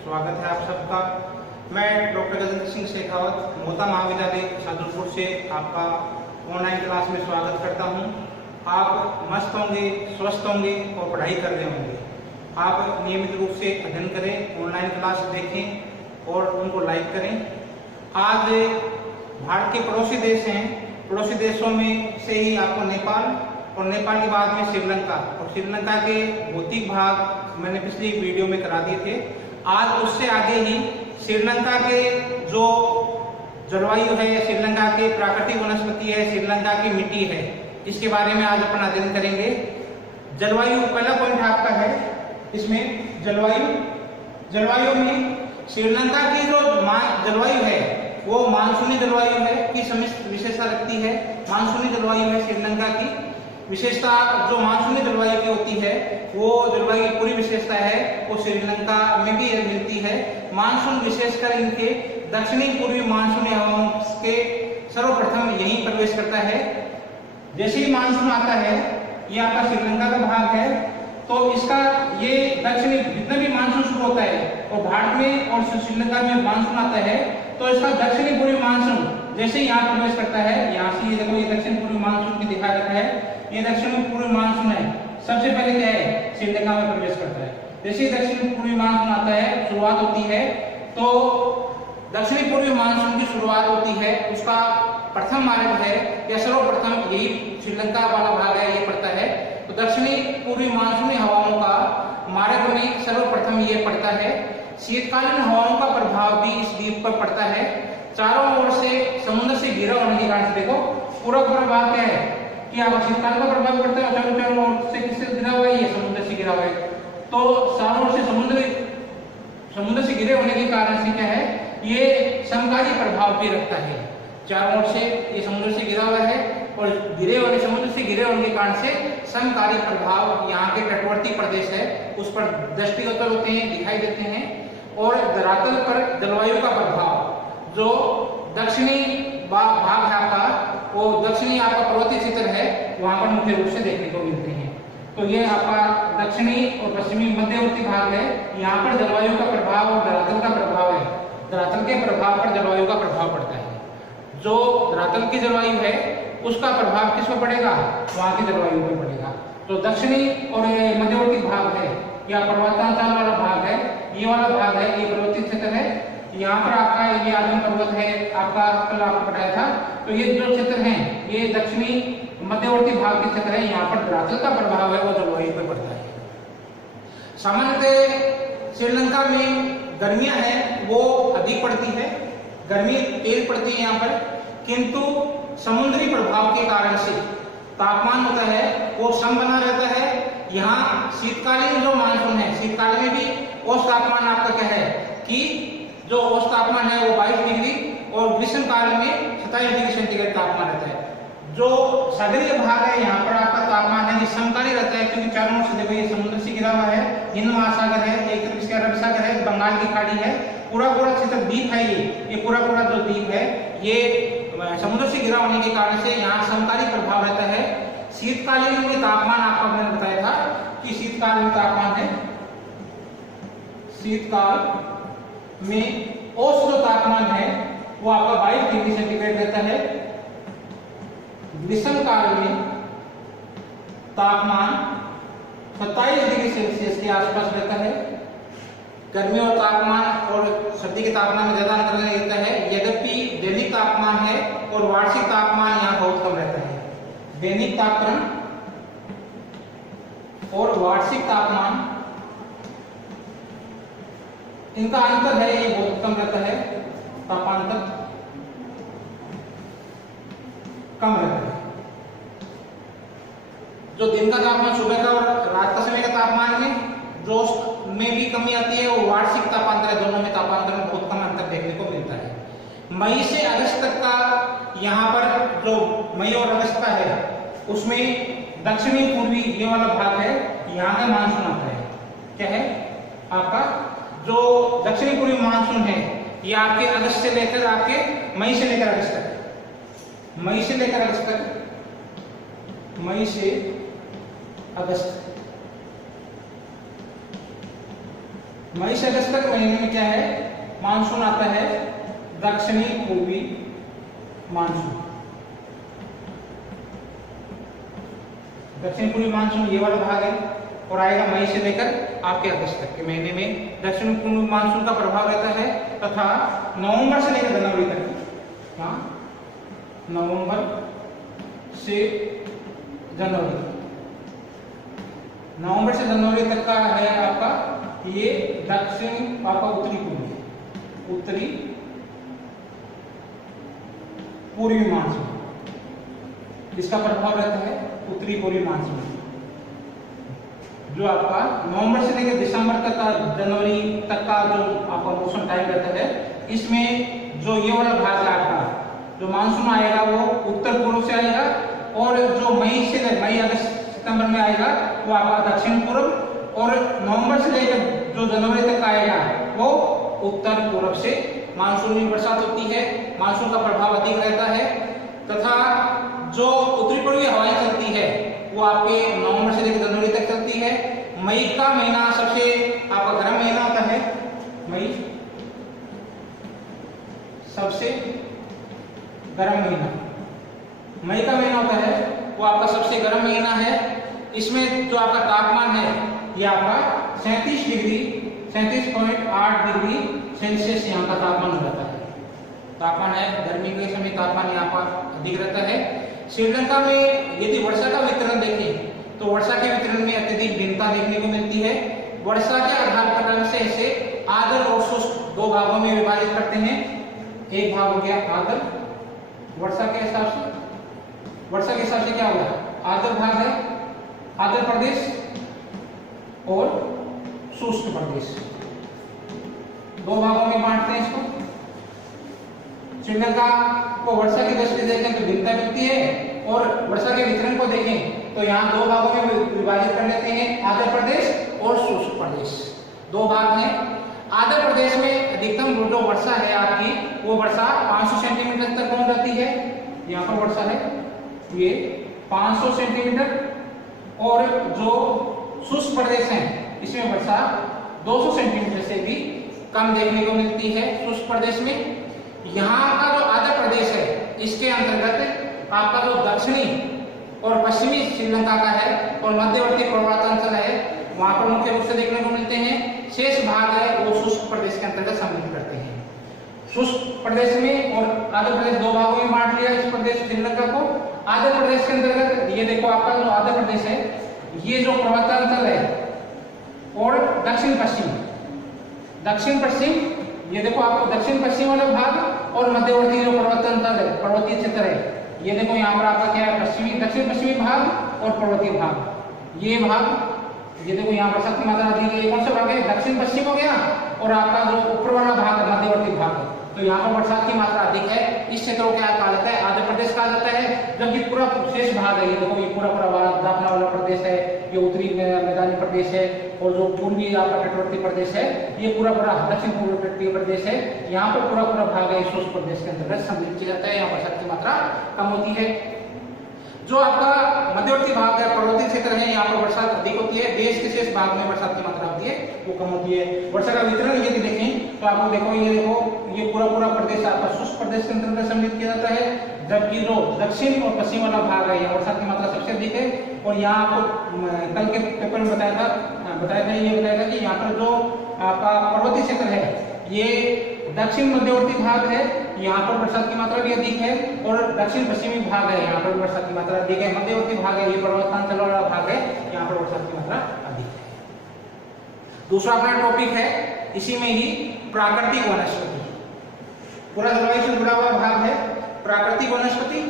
स्वागत है आप सबका। मैं डॉक्टर गजेंद्र सिंह शेखावत मोता महाविद्यालय शाहजहांपुर से आपका ऑनलाइन क्लास में स्वागत करता हूं। आप मस्त होंगे, स्वस्थ होंगे और पढ़ाई कर रहे होंगे। आप नियमित रूप से अध्ययन करें, ऑनलाइन क्लास देखें और उनको लाइक करें। आज भारत के पड़ोसी देश हैं, पड़ोसी देशों में से ही आपको नेपाल और नेपाल के बाद में श्रीलंका, और श्रीलंका के भौतिक भाग मैंने पिछली वीडियो में करा दिए थे। आज उससे आगे ही श्रीलंका के जो जलवायु है, श्रीलंका के प्राकृतिक वनस्पति है, श्रीलंका की मिट्टी है, इसके बारे में आज अपन अध्ययन करेंगे। जलवायु पहला पॉइंट आपका है इसमें जलवायु में श्रीलंका की जो जलवायु है वो मानसूनी जलवायु है की विशेषता रखती है। मानसूनी जलवायु है श्रीलंका की विशेषता। जो मानसूनी जलवायु की होती है वो जलवायु की पूरी विशेषता है वो श्रीलंका में भी मिलती है। मानसून विशेषकर इनके दक्षिणी पूर्वी मानसूनी हवाओं के सर्वप्रथम यहीं प्रवेश करता है। जैसे ही मानसून आता है, ये आपका श्रीलंका का भाग है, तो इसका ये दक्षिणी जितना भी मानसून शुरू होता है और भारत में और श्रीलंका में मानसून आता है, तो इसका दक्षिणी पूर्वी मानसून जैसे ही यहाँ प्रवेश करता है, यहाँ से ये देखो ये दक्षिण पूर्वी मानसून की दिखा रखा है, ये दक्षिण पूर्वी मानसून है। सबसे पहले क्या है, श्रीलंका में प्रवेश करता है। जैसे ही दक्षिण पूर्वी मानसून आता है, शुरुआत होती है, तो दक्षिणी पूर्वी मानसून की शुरुआत होती है, उसका प्रथम मार्ग है या सर्वप्रथम यही श्रीलंका वाला भाग है, ये पड़ता है। तो दक्षिणी पूर्वी मानसूनी हवाओं का मार्ग में सर्वप्रथम ये पड़ता है। शीतकालीन हवाओं का प्रभाव भी इस द्वीप पर पड़ता है। चारों ओर से समुद्र से घिरा होने के कारण से देखो पूरा भाग क्या है कि आप शीतकाल का प्रभाव पड़ता है, चारों ओर से किससे घिरा हुआ है, ये समुद्र से घिरा हुआ है। तो चारों ओर से समुद्र से घिरे होने के कारण से क्या है, ये समकारी प्रभाव भी रखता है। चारों ओर से ये समुद्र से घिरा हुआ है और समुद्र से घिरे होने के कारण से समकारी प्रभाव यहाँ के तटवर्ती प्रदेश है उस पर दृष्टिगोचर होते हैं, दिखाई देते हैं। और धरातल पर जलवायु का प्रभाव, जो दक्षिणी भाग है आपका, वो दक्षिणी आपका पर्वतीय क्षेत्र है, वहां पर मुख्य रूप से देखने को मिलते हैं। तो ये आपका दक्षिणी और पश्चिमी मध्यवर्ती भाग है, यहाँ पर जलवायु का प्रभाव और धरातल का प्रभाव है। धरातल के प्रभाव पर जलवायु का प्रभाव पड़ता है। जो धरातल की जलवायु है उसका प्रभाव किस पर पड़ेगा, वहां की जलवायु पर पड़ेगा। तो दक्षिणी और मध्यवर्ती भाग है या पर्वतांचल वाला भाग है, ये वाला भाग है, ये पर्वतीय क्षेत्र है। यहाँ पर आपका ये आदम पर्वत है, आपका कल आपको बताया था। तो ये जो क्षेत्र है ये दक्षिणी मध्यवर्ती भाग के क्षेत्र है, यहाँ पर धरातल का प्रभाव है वो जलवायु पर पड़ता है। सामान्यतः श्रीलंका में गर्मियां हैं वो अधिक पड़ती है, गर्मी तेज पड़ती है यहाँ पर, किंतु समुद्री प्रभाव के कारण से तापमान होता है वो सम बना रहता है। यहाँ शीतकालीन जो मानसून है, शीतकाल में भी औसत तापमान आपका क्या है कि जो औसत तापमान है वो 22 डिग्री और ग्रीष्म काल में 27 डिग्री सेंटीग्रेड तापमान रहता है। जो सागरीय भाग है यहाँ पर आपका तापमान है समकालीन रहता है, क्योंकि चारों ओर से देखो ये समुद्र से घिरा हुआ है, हिंद महासागर है, एक तरफ इसके अरब सागर है, बंगाल की खाड़ी है, पूरा क्षेत्र द्वीप है। ये पूरा जो द्वीप है ये समुद्र से घिरा होने के कारण से यहाँ समकालीन प्रभाव रहता है। शीतकालीन में तापमान आपको मैंने बताया था कि शीतकाल में तापमान है, शीतकाल में औसत जो तापमान है वो आपका 22 डिग्री सेंटीग्रेड रहता है। ग्रीष्म काल में तापमान 27 डिग्री सेल्सियस के आसपास रहता है। गर्मी और तापमान और सर्दी के तापमान में ज्यादा अंतर नहीं रहता है, यद्यपि दैनिक तापमान है और वार्षिक तापमान यहाँ बहुत कम रहता है। दैनिक तापमान और वार्षिक तापमान इनका अंतर है, ये बहुत कम रहता है, तापांतर कम रहता है। जो दिन का तापमान सुबह का और रात का समय का तापमान में जो में भी कमी आती है, वो वार्षिक तापांतर है, दोनों में तापांतर में बहुत कम अंतर देखने को मिलता है। मई से अगस्त तक का यहाँ पर जो मई और अगस्त का है उसमें दक्षिणी पूर्वी ये वाला भाग है, यहाँ का मानसून आता है। क्या है आपका जो दक्षिणी पूर्वी मानसून है ये आपके अगस्त से लेकर आपके मई से लेकर अगस्त तक, मई से लेकर अगस्त तक, मई से अगस्त मई से अगस्त तक महीने में क्या है, मानसून आता है, दक्षिणी पूर्वी मानसून। दक्षिण पूर्वी मानसून ये वाला भाग है और आएगा मई से लेकर आपके अगस्त तक के महीने में दक्षिण पूर्वी मानसून का प्रभाव रहता है। तथा नवंबर से लेकर जनवरी तक, हाँ, नवंबर से जनवरी, नवंबर से जनवरी तक का है आपका ये दक्षिण आपका उत्तरी पूर्वी मानसून, इसका प्रभाव रहता है उत्तरी पूर्वी मानसून, जो आपका नवंबर से लेकर दिसंबर तक का, जनवरी तक का जो आपका मौसम टाइम रहता है, इसमें जो ये वाला भाग है आपका, जो मानसून आएगा वो उत्तर पूर्व से आएगा, और जो मई अगस्त सितंबर में आएगा वो आपका दक्षिण पूर्व, और नवंबर से लेकर जो जनवरी तक आएगा वो उत्तर पूर्व से मानसून में बरसात होती है, मानसून का प्रभाव अधिक रहता है। तथा जो उत्तरी पूर्वी हवाएं चलती है वो आपके नवंबर से लेकर जनवरी तक चलती है। मई का महीना सबसे आपका गर्म महीना होता है, मई सबसे गर्म महीना, मई का महीना होता है वो आपका सबसे गर्म महीना है। इसमें जो आपका तापमान है ये आपका 37.8 डिग्री सेल्सियस यहाँ का तापमान हो जाता है। तापमान है, गर्मी के समय तापमान यहाँ पर अधिक रहता है। श्रीलंका में यदि वर्षा का वितरण देखें तो वर्षा के वितरण में अत्यधिक भिन्नता देखने को मिलती है। वर्षा के आधार पर क्रम से इसे आर्द्र और शुष्क दो भागों में विभाजित करते हैं। एक भाग हो गया आर्द्र, वर्षा के हिसाब से क्या होगा, आर्द्र भाग है, आर्द्र प्रदेश और शुष्क प्रदेश, दो भागों में बांटते हैं इसको। श्रीलंका को वर्षा की दृष्टि देखें तो भिन्नता मिलती है, और वर्षा के वितरण को देखें तो यहाँ दो भागों में विभाजित कर लेते हैं, आंध्र प्रदेश और शुष्क प्रदेश, दो भाग हैं। आंध्र प्रदेश में अधिकतम जो वर्षा है आपकी, वो वर्षा 500 सेंटीमीटर तक पहुंच जाती है। यहाँ पर वर्षा है ये 500 सेंटीमीटर, और जो शुष्क प्रदेश है इसमें वर्षा 200 सेंटीमीटर से भी कम देखने को मिलती है। शुष्क प्रदेश में यहाँ का जो आंध्र प्रदेश है इसके अंतर्गत आपका जो दक्षिणी और पश्चिमी श्रीलंका का है और मध्यवर्ती पर्वतांचल है, वहां पर मुख्य रूप से देखने को मिलते हैं। शेष भाग है वो शुष्क प्रदेश के अंतर्गत सम्मिलित करते हैं। शुष्क प्रदेश में और आंध्र प्रदेश दो भागों में बांट लिया इस प्रदेश श्रीलंका को। आंध्र प्रदेश के अंतर्गत ये देखो आपका जो आंध्र प्रदेश है, ये जो पर्वतांचल है और दक्षिण पश्चिम, ये देखो आपको दक्षिण पश्चिम वाला भाग और मध्यवर्ती जो पर्वतांचल है, पर्वतीय क्षेत्र है, ये देखो यहाँ पर आपका क्या है, दक्षिण पश्चिमी भाग और पर्वतीय भाग। ये भाग ये देखो यहाँ पर शक्ति मात्रा दी गई, कौन सा भाग है, दक्षिण पश्चिम हो गया, और आपका जो ऊपर वाला भाग मध्यवर्ती भाग है, तो यहाँ पर बरसात की मात्रा अधिक है। इस क्षेत्र को क्या कहा जाता है, आंध्र प्रदेश कहा जाता है। जबकि पूरा शेष भाग है, ये देखो ये पूरा दापना वाला प्रदेश है, ये उत्तरी मैदानी प्रदेश है, और जो पूर्वी आपका तटवर्ती प्रदेश है ये पूरा दक्षिण पूर्व तटीय प्रदेश है, यहाँ पर पूरा भाग है शुष्क प्रदेश के अंतर्गत सम्मिलित किया जाता है। यहाँ बरसात की मात्रा कम होती है। जो आपका मध्यवर्ती भाग है, पर्वतीय क्षेत्र है, यहाँ पर बरसात अधिक होती है। देश के शेष भाग में बरसात की मात्रा होती है वो कम होती है। वर्षा का वितरण यदि देखें तो आपको देखो ये पूरा प्रदेश आपका शुष्क प्रदेश के अंतर्गत सम्मिलित किया जाता है। जबकि जो दक्षिण और पश्चिम वाला भाग है, यहाँ बरसात की मात्रा सबसे अधिक है। और यहाँ आपको कल के पेपर में बताया था कि यहाँ पर जो आपका पर्वतीय क्षेत्र है, ये दक्षिण मध्यवर्ती भाग है, यहाँ पर बरसात की मात्रा भी अधिक है, और दक्षिण पश्चिमी भाग है, यहाँ पर बरसात की मात्रा अधिक है। मध्यवर्ती भाग है, ये पर्वतांचल वाला भाग है, यहाँ पर बरसात की मात्रा अधिक है। दूसरा अपना टॉपिक है इसी में ही प्राकृतिक वनस्पति। पूरा जलवायु से जुड़ा हुआ भाग है प्राकृतिक वनस्पति।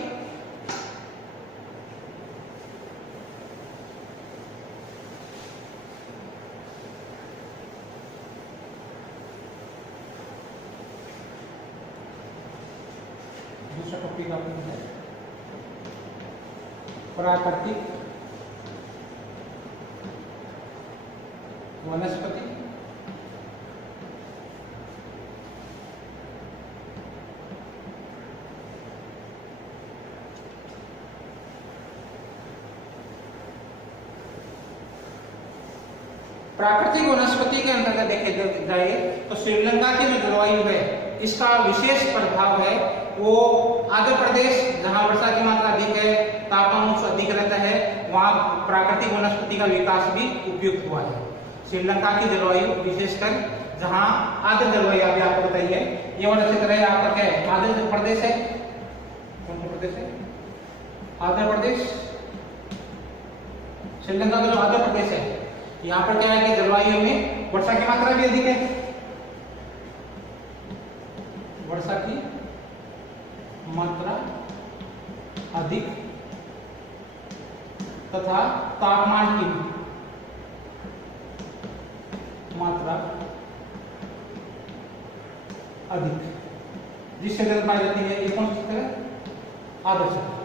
दूसरा टॉपिक आपको है प्राकृतिक वनस्पति। प्राकृतिक वनस्पति के अंतर्गत देखे जाए तो श्रीलंका की जो जलवायु है इसका विशेष प्रभाव है वो आंध्र प्रदेश, जहां वर्षा की मात्रा अधिक है, तापमान उच्च अधिक रहता है, वहां प्राकृतिक वनस्पति का विकास भी उपयुक्त हुआ है। श्रीलंका की जलवायु विशेषकर जहां आर्द्र जलवायु अभी आपको बताइए, ये वाला क्षेत्र है आपका क्या है, आंध्र प्रदेश है। कौन सा प्रदेश है? आंध्र प्रदेश। श्रीलंका का जो आंध्र प्रदेश है यहाँ पर क्या है कि जलवायु में वर्षा की मात्रा भी अधिक है, वर्षा की मात्रा अधिक तथा तापमान की मात्रा अधिक जिस क्षेत्र में पाई जाती है। ये कौन सा क्षेत्र है? आर्द्र क्षेत्र।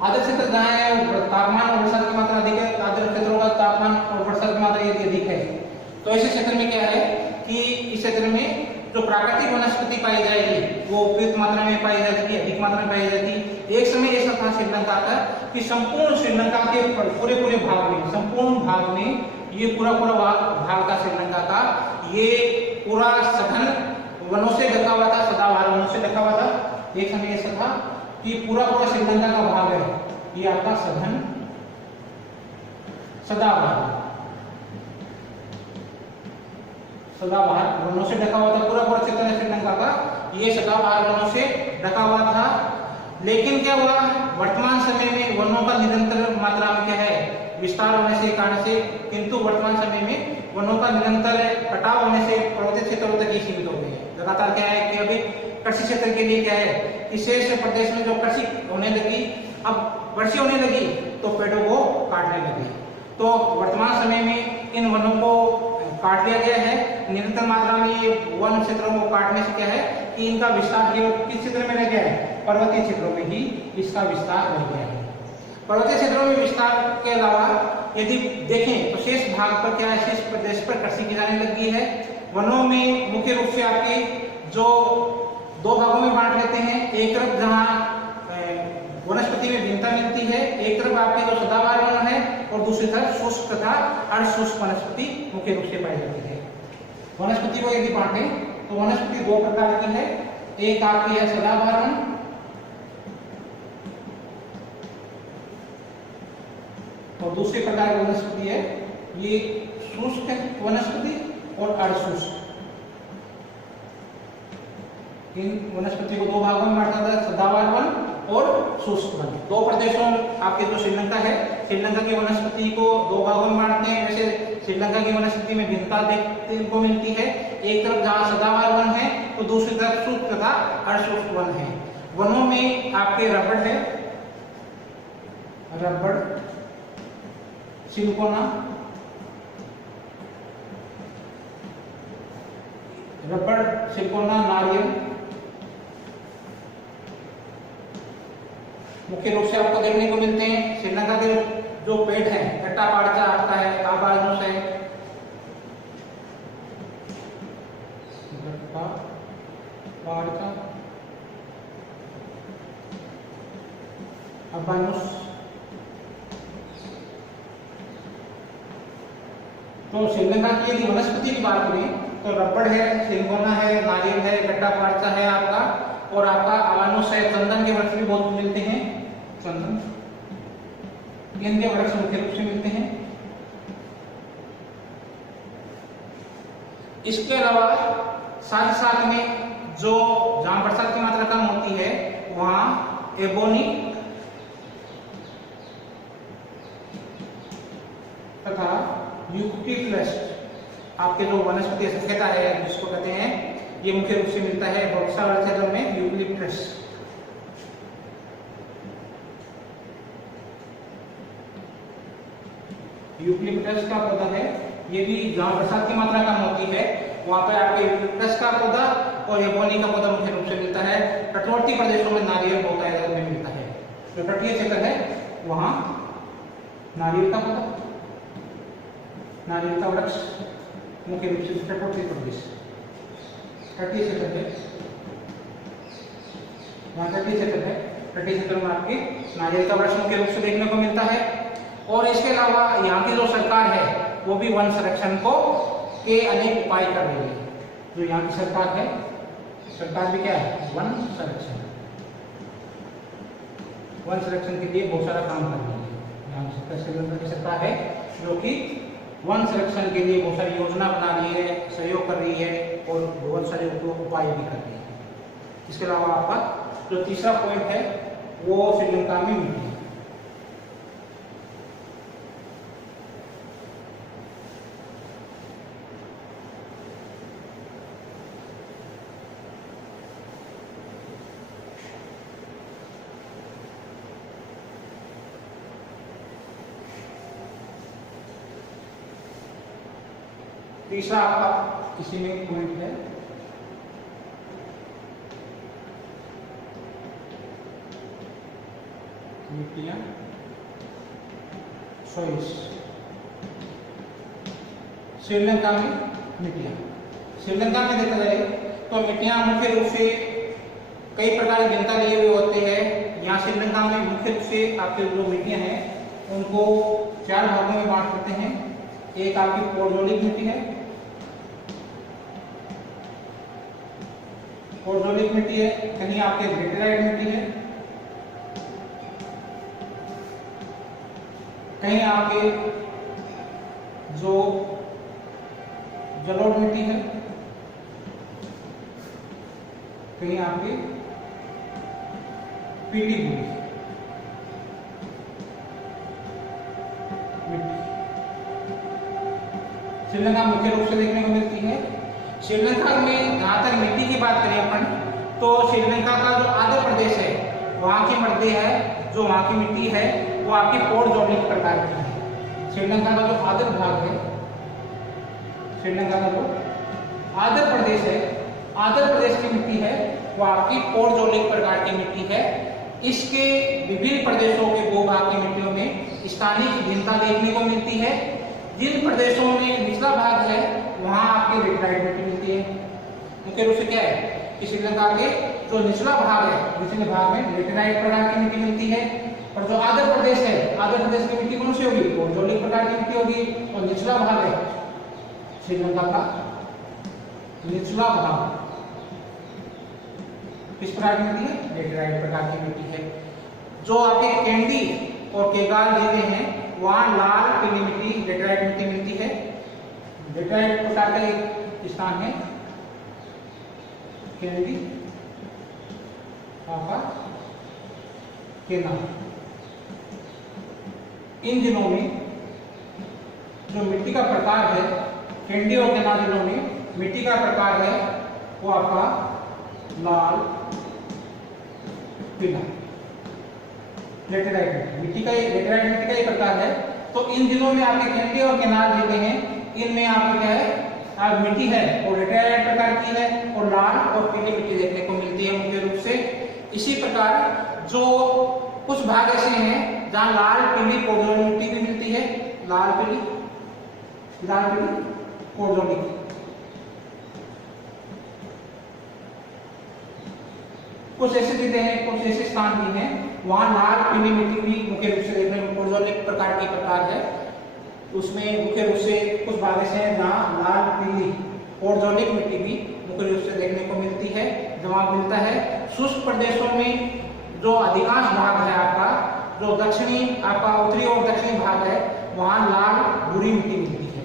आर्द्र क्षेत्र जहां है तापमान और वर्षा की मात्रा अधिक है, आर्द्र क्षेत्रों का तापमान और वर्षा की मात्रा यदि अधिक है तो ऐसे क्षेत्र में क्या है कि इस क्षेत्र में जो प्राकृतिक वनस्पति पाई जाएगी वो उपयुक्त मात्रा में पाई जाती है, अधिक मात्रा में पाई जाती है। एक समय ऐसा था श्रीलंका का कि संपूर्ण श्रीलंका के पूरे भाग में, संपूर्ण भाग में, ये पूरा भाग का श्रीलंका का ये पूरा सघन वनों से ढका हुआ था, सदाबहार वनों से ढका हुआ था। एक समय ऐसा था कि पूरा श्रीलंका का भाग है ये आपका सघन सदाबहार वनों से ढका हुआ था। पूरा क्षेत्र है श्रीलंका का ये सदाबहार वनों से ढका हुआ था। लेकिन क्या हुआ, वर्तमान समय में वनों का निरंतर मात्रा में क्या है विस्तार होने से कारण से, किंतु वर्तमान समय में वनों का निरंतर कटाव होने से पर्वतीय क्षेत्रों तक ही सीमित हो गए हैं। लगातार क्या है कि अभी कृषि क्षेत्र के लिए क्या है कि शेष प्रदेश में जो कृषि होने लगी, अब वर्षा होने लगी तो पेड़ों को काटने लगी। तो वर्तमान समय में इन वनों को काट दिया गया है। निरंतर मात्रा में ये वन क्षेत्रों को काटने से क्या है कि इनका विस्तार किस क्षेत्र में रह गया है, पर्वतीय क्षेत्रों में ही इसका विस्तार रह गया है। पर्वतीय क्षेत्रों में विस्तार के अलावा यदि देखें तो शेष भाग पर क्या है, शेष प्रदेश पर कृषि की जाने लगी है। वनों में मुख्य रूप से आपके जो दो भागों में बांट लेते हैं, एक तरफ जहां वनस्पति में भिन्नता मिलती है, एक तरफ आपके जो सदाबहार वन है और दूसरी तरफ शुष्क तथा अर्धशुष्क वनस्पति मुख्य रूप से पाई जाती है। वनस्पति को यदि बांटे तो वनस्पति दो प्रकार की है, एक आपकी है सदाबहार वन और दूसरे प्रकार की वनस्पति है ये शुष्क वनस्पति और अर्धशुष्क। इन वनस्पति को दो भागों में बांटा था, सदाबहार वन और शुष्क वन। दो प्रदेशों आपके जो श्रीलंका है, श्रीलंका की वनस्पति को दो भागों में बांटते हैं। वैसे श्रीलंका की वनस्पति में भिन्नता देखने को मिलती है, एक तरफ जहां सदाबहार वन है तो दूसरी तरफ शुष्क तथा अर्धशुष्क वन है। वनों में आपके रबड़ है, रबड़, सिंकोना, रबड़, सिंकोना, नारियल मुख्य रूप से आपको देखने को मिलते हैं। श्रीलंका के जो पेड़ है, गट्टा पाड़चा आपका है, आबानुस है, गट्टा पाड़चा, आबानुस। तो श्रीलंका की यदि वनस्पति की बात करें तो रबड़ है, सिंगोना है, नारियल है, गट्टा पाड़चा है आपका, और आपका आबानुस है। चंदन के वृक्ष भी बहुत मिलते हैं, चंदन इनके वृक्ष मुख्य रूप से मिलते हैं। इसके अलावा साथ साथ में जो जहां बरसात की मात्रा कम होती है वहां एबोनी तथा यूकेलिप्टस आपके जो वनस्पति सफेदा है जिसको कहते हैं, ये मुख्य रूप से मिलता है बक्सा क्षेत्र में यूकेलिप्टस। यूकेलिप्टस का पौधा है, ये भी जहां बरसात की मात्रा कम होती है वहां पर आपके यूकेलिप्टस का पौधा और एबोनी का पौधा मुख्य रूप से मिलता है। तटवर्ती प्रदेशों में नारियल बहुत ज्यादा मिलता है। जो तटीय क्षेत्र है वहां नारियल का पौधा, नारियल का वृक्ष मुख्य रूप से तटवर्ती प्रदेश, तटीय क्षेत्र है, वहां तटीय क्षेत्र है, तटीय क्षेत्र में आपके नारियल का वृक्ष मुख्य रूप से देखने को मिलता है। और इसके अलावा यहाँ की जो सरकार है वो भी वन संरक्षण को के अनेक उपाय कर रही है। जो यहाँ की सरकार है, सरकार भी क्या है, वन संरक्षण, वन संरक्षण के लिए बहुत सारा काम कर रही है। यहाँ श्रीलंका की सरकार है जो कि वन संरक्षण के लिए बहुत सारी योजना बना रही है, सहयोग कर रही है और बहुत सारे उपाय भी कर रही है। इसके अलावा आपका जो तीसरा पॉइंट है वो श्रीलंका में मिट्टी है। तीसरा आपका इसी में पॉइंट है मिट्टियां, सॉइल्स। श्रीलंका में मिट्टियां, श्रीलंका में देखा जाए तो मिट्टियां मुख्य रूप से कई प्रकार की भिन्नता लिए हुए होते हैं। यहाँ श्रीलंका में मुख्य रूप से आपके जो मिट्टियां हैं उनको 4 भागों में बांट सकते हैं। एक आपकी पोडोलिक मिट्टी है, पोडोलिक मिट्टी है, कहीं आपके लेटेराइट मिट्टी है, कहीं आपके जो जलोढ़ मिट्टी है, कहीं आपके पीटी मिट्टी। श्रीलंका मुख्य रूप से देखने को मिलती है। श्रीलंका में जहाँ तक मिट्टी की बात करें अपन, तो श्रीलंका का जो आंध्र प्रदेश है वहाँ की मध्य है, जो वहाँ की मिट्टी है वो आपकी पोडोलिक प्रकार की है। श्रीलंका का जो आंध्र भाग है, श्रीलंका का जो आंध्र प्रदेश है, आंध्र प्रदेश की मिट्टी है वो आपकी पोडोलिक प्रकार की मिट्टी है। इसके विभिन्न प्रदेशों के भूभाग की मिट्टियों में स्थानीय भिन्नता देखने को मिलती है। जिन प्रदेशों में निचला भाग है वहां आपकी लेटेराइट मिट्टी मिलती है। मुख्य रूप से क्या है कि श्रीलंका के जो निचला भाग है, निचले भाग में लेटेराइट प्रकार की मिट्टी मिलती है। और जो आंध्र प्रदेश है, आंध्र प्रदेश की मिट्टी कौन सी होगी, पोडोलिक प्रकार की मिट्टी होगी। और निचला भाग है श्रीलंका का निचला भाग किस प्रकार की मिट्टी है, लेटेराइट प्रकार की मिट्टी है। जो आपके कैंडी और केगाल जिले हैं वहां लाल पीली मिट्टी, लेटेराइट मिट्टी मिलती है। लेटेराइट प्रकार का एक स्थान है कैंडी, केना। इन जिलों में जो मिट्टी का प्रकार है, कैंडी और केना जिलों में मिट्टी का प्रकार है वो आपका लाल पीला लेटेराइट मिट्टी का, लेटेराइट मिट्टी का एक प्रकार है। तो इन जिलों में आपके कैंडी और केनाल जिले हैं, इनमें आपके क्या है आप मिट्टी है और लेटेराइट प्रकार की है और लाल और पीली मिट्टी देखने को मिलती है मुख्य रूप से। इसी प्रकार जो कुछ भाग ऐसे हैं जहाँ लाल पीली पोडोलिक मिट्टी भी मिलती है, लाल पीली पोडोलिक। कुछ ऐसे जिले हैं, कुछ ऐसे स्थान भी हैं वहां लाल पीली मिट्टी भी मुख्य रूप से देखने में पोडोलिक प्रकार की प्रकार है। उसमें मुख्य रूप से कुछ भाग ऐसे हैं जहाँ लाल पीली पोडोलिक मिट्टी भी मुख्य रूप से देखने को मिलती है। जवाब मिलता है शुष्क प्रदेशों में जो अधिकांश भाग है आपका, जो दक्षिणी आपका उत्तरी और दक्षिणी भाग है वहां लाल भूरी मिट्टी मिलती है।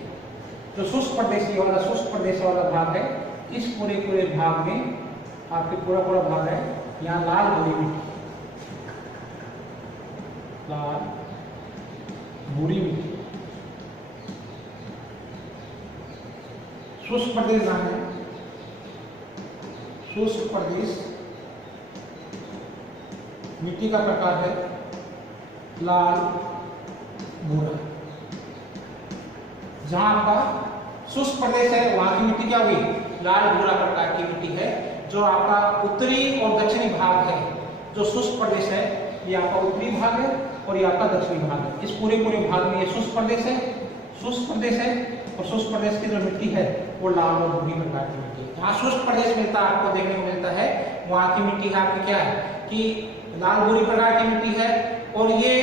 जो शुष्क प्रदेश वाला भाग है, इस पूरे भाग में आपके पूरा भाग है यहाँ लाल भूरी मिट्टी, लाल भूरी मिट्टी। शुष्क प्रदेश जहाँ है, शुष्क प्रदेश मिट्टी का प्रकार है लाल भूरा। जहां आपका शुष्क प्रदेश है वहां की मिट्टी क्या हुई, लाल भूरा प्रकार की मिट्टी है। जो आपका उत्तरी और दक्षिणी भाग है, जो शुष्क प्रदेश है, ये आपका उत्तरी भाग है और ये आपका दक्षिणी भाग है। इस पूरे भाग में ये शुष्क प्रदेश है, और शुष्क प्रदेश की जो मिट्टी है वो लाल और भूरी प्रकार की मिट्टी है। जहाँ शुष्क प्रदेश मिलता है आपको देखने को मिलता है वहां की मिट्टी है आपकी क्या है कि लाल भूरी प्रकार की मिट्टी है। और ये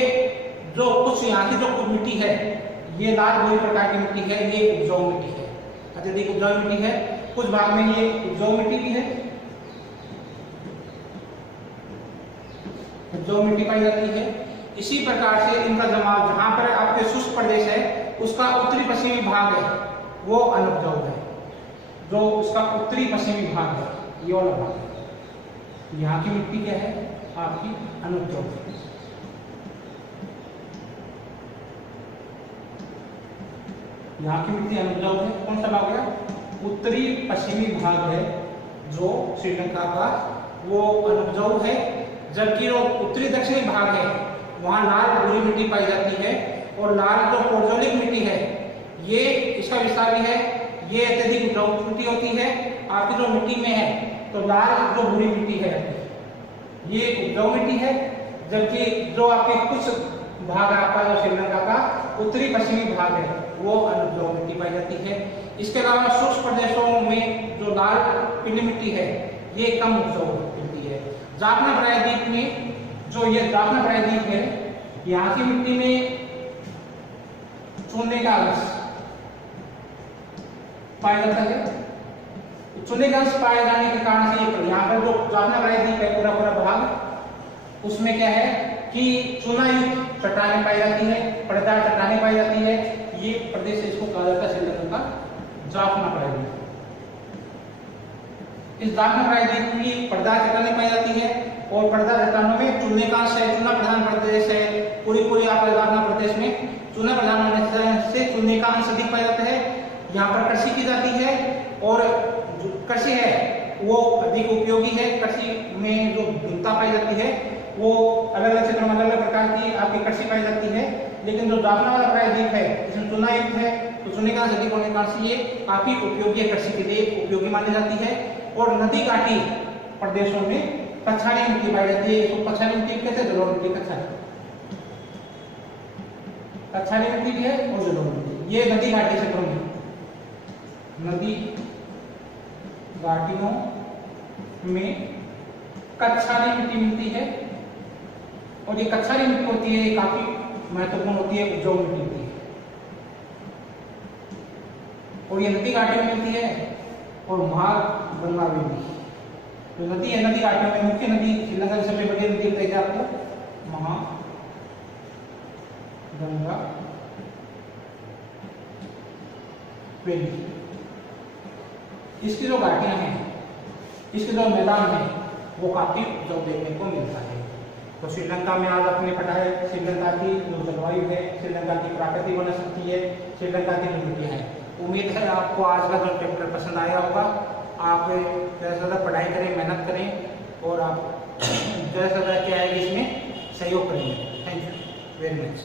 जो कुछ यहाँ की जो मिट्टी है, ये लाल भूरी प्रकार की मिट्टी है, ये उपजाऊ मिट्टी है, अत्यधिक उपजाऊ मिट्टी है। कुछ भाग में ये उपजाऊ मिट्टी भी है, उपजाऊ मिट्टी पाई जाती है। इसी प्रकार से इनका जमाव जहां पर आपके शुष्क प्रदेश है उसका उत्तरी पश्चिमी भाग है वो अनुपजाऊ है। जो उसका उत्तरी पश्चिमी भाग है ये वाला भाग है, यहाँ की मिट्टी क्या है आपकी अनुपजाऊ है। यहाँ की मिट्टी अनुपजाऊ है। कौन सा भाग है? उत्तरी पश्चिमी भाग है जो श्रीलंका का वो अनुपजाऊ है, जबकि जो उत्तरी दक्षिणी भाग है वहाँ लाल भूरी मिट्टी पाई जाती है। और लाल जो पोर्जोलिक मिट्टी है ये इसका विस्तार भी है, ये अत्यधिक उपजाऊ मिट्टी होती है। आपकी जो मिट्टी में है तो लाल जो भूरी मिट्टी है ये उपजाऊ मिट्टी है, जबकि जो आपके कुछ भाग आपका जो श्रीलंका का उत्तरी पश्चिमी भाग है वो अनुपजाऊ मिट्टी पाई जाती है। इसके अलावा शुष्क प्रदेशों में जो लाल पीली मिट्टी है ये कम उपजाऊ मिट्टी है। जाफना प्रायद्वीप में जो ये जाफना प्रायद्वीप है यहाँ की मिट्टी में चूने का अंश पाया जाता है। चूने का अंश पाए जाने के कारण से यहाँ पर जो जाफना प्रायद्वीप है पूरा पूरा भाग उसमें क्या है कि चूना युक्त चट्टानें पाई जाती है, पड़ेदार चट्टानें पाई जाती है। ये प्रदेश इसको कहा जाता है श्रीलंका का जाफना प्रायद्वीप। इस जाफना प्रायद्वीप में पड़ेदार चट्टानें पाई जाती है और पड़ेदार चट्टानों में चूने का अंश है, चूना प्रधान प्रदेश है। पूरी आपके जाफना प्रदेश में चूना प्रधान होने से चूने का अंश अधिक पाया जाता है। यहाँ पर कृषि की जाती है और जो कृषि है वो अधिक उपयोगी है। कृषि में जो भिन्नता पाई जाती है वो अलग अलग क्षेत्रों में अलग अलग प्रकार की आपकी कृषि पाई जाती है। लेकिन जो जाफना वाला प्रायद्वीप है इसमें चूना युक्त है तो चूने का अंश अधिक होने के कारण से ये काफी उपयोगी है, कृषि के लिए उपयोगी मानी जाती है। और नदी घाटी प्रदेशों में कछारी मिट्टी पाई जाती है। इसको कछारी मिट्टी कहते हैं, जलोढ़ मिट्टी कछारी मिट्टी भी है और जलोढ़ मिट्टी। ये नदी घाटी क्षेत्रों में, नदी घाटियों में कछारी मिट्टी मिलती है। और ये कछारी मिट्टी होती है काफी महत्वपूर्ण होती है, उपजाऊ मिट्टी होती है। और ये नदी घाटी में मिलती है और महागंगा में भी। जो नदी है नदी घाटी में मुख्य नदी श्रीलंका की सबसे बड़ी नदी बताइए आपको महागंगा। इसकी जो घाटियां हैं, इसके जो मैदान है वो काफी उपजाऊ देखने को मिलता है। तो श्रीलंका में आज आपने पढ़ा है श्रीलंका की जो जलवायु है, श्रीलंका की प्राकृतिक वनस्पति है, श्रीलंका की मिट्टी है। उम्मीद है आपको आज का जो चैप्टर पसंद आया होगा। आप ज़्यादा से ज़्यादा पढ़ाई करें, मेहनत करें और आप ज़्यादा से ज़्यादा क्या है इसमें सहयोग करेंगे। Thank you very much.